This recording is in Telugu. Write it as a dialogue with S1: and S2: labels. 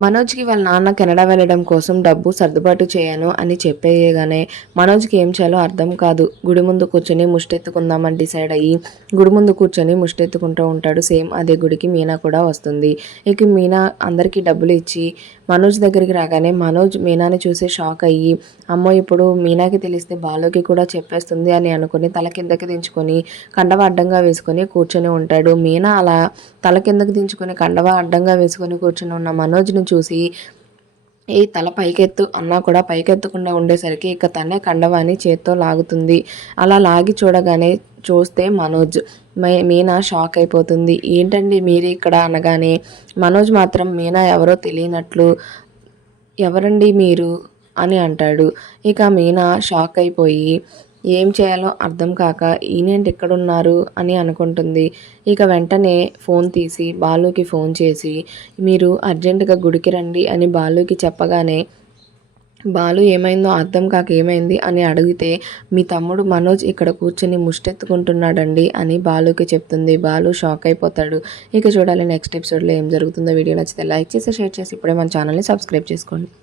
S1: మనోజ్కి వాళ్ళ నాన్న కెనడా వెళ్ళడం కోసం డబ్బు సర్దుబాటు చేయను అని చెప్పేయగానే మనోజ్కి ఏం చేయాలో అర్థం కాదు. గుడి ముందు కూర్చొని ముష్టెత్తుకుందామని డిసైడ్ అయ్యి గుడి ముందు కూర్చొని ముష్టెత్తుకుంటూ ఉంటాడు. సేమ్ అదే గుడికి మీనా కూడా వస్తుంది. ఇక మీనా అందరికీ డబ్బులు ఇచ్చి మనోజ్ దగ్గరికి రాగానే మనోజ్ మీనాని చూసి షాక్ అయ్యి అమ్మో ఇప్పుడు మీనాకి తెలిస్తే బాలోకి కూడా చెప్పేస్తుంది అని అనుకుని తల కిందకి దించుకొని కండవ అడ్డంగా వేసుకొని కూర్చొని ఉంటాడు. మీనా అలా తల కిందకి దించుకొని కండవ అడ్డంగా వేసుకొని కూర్చొని ఉన్న మనోజ్ని చూసి ఈ తల పైకెత్తు అన్నా కూడా పైకెత్తకుండా ఉండేసరికి ఇక తనే కండవాని చేత్తో లాగుతుంది. అలా లాగి చూడగానే చూస్తే మనోజ్. మీనా షాక్ అయిపోతుంది. ఏంటండి మీరు ఇక్కడ? అనగానే మనోజ్ మాత్రం మీనా ఎవరో తెలియనట్లు ఎవరండి మీరు? అని అంటాడు. ఇక మీనా షాక్ అయిపోయి ఏం చేయాలో అర్థం కాక ఈయనేంటి ఎక్కడున్నారు అని అనుకుంటుంది. ఇక వెంటనే ఫోన్ తీసి బాలుకి ఫోన్ చేసి మీరు అర్జెంటుగా గుడికి రండి అని బాలుకి చెప్పగానే బాలు ఏమైందో అర్థం కాక ఏమైంది అని అడిగితే మీ తమ్ముడు మనోజ్ ఇక్కడ కూర్చొని ముష్టెత్తుకుంటున్నాడండి అని బాలుకి చెప్తుంది. బాలు షాక్ అయిపోతాడు. ఇక చూడాలి నెక్స్ట్ ఎపిసోడ్లో ఏం జరుగుతుందో. వీడియో నచ్చితే లైక్ చేసి షేర్ చేసి ఇప్పుడే మన ఛానల్ని సబ్స్క్రైబ్ చేసుకోండి.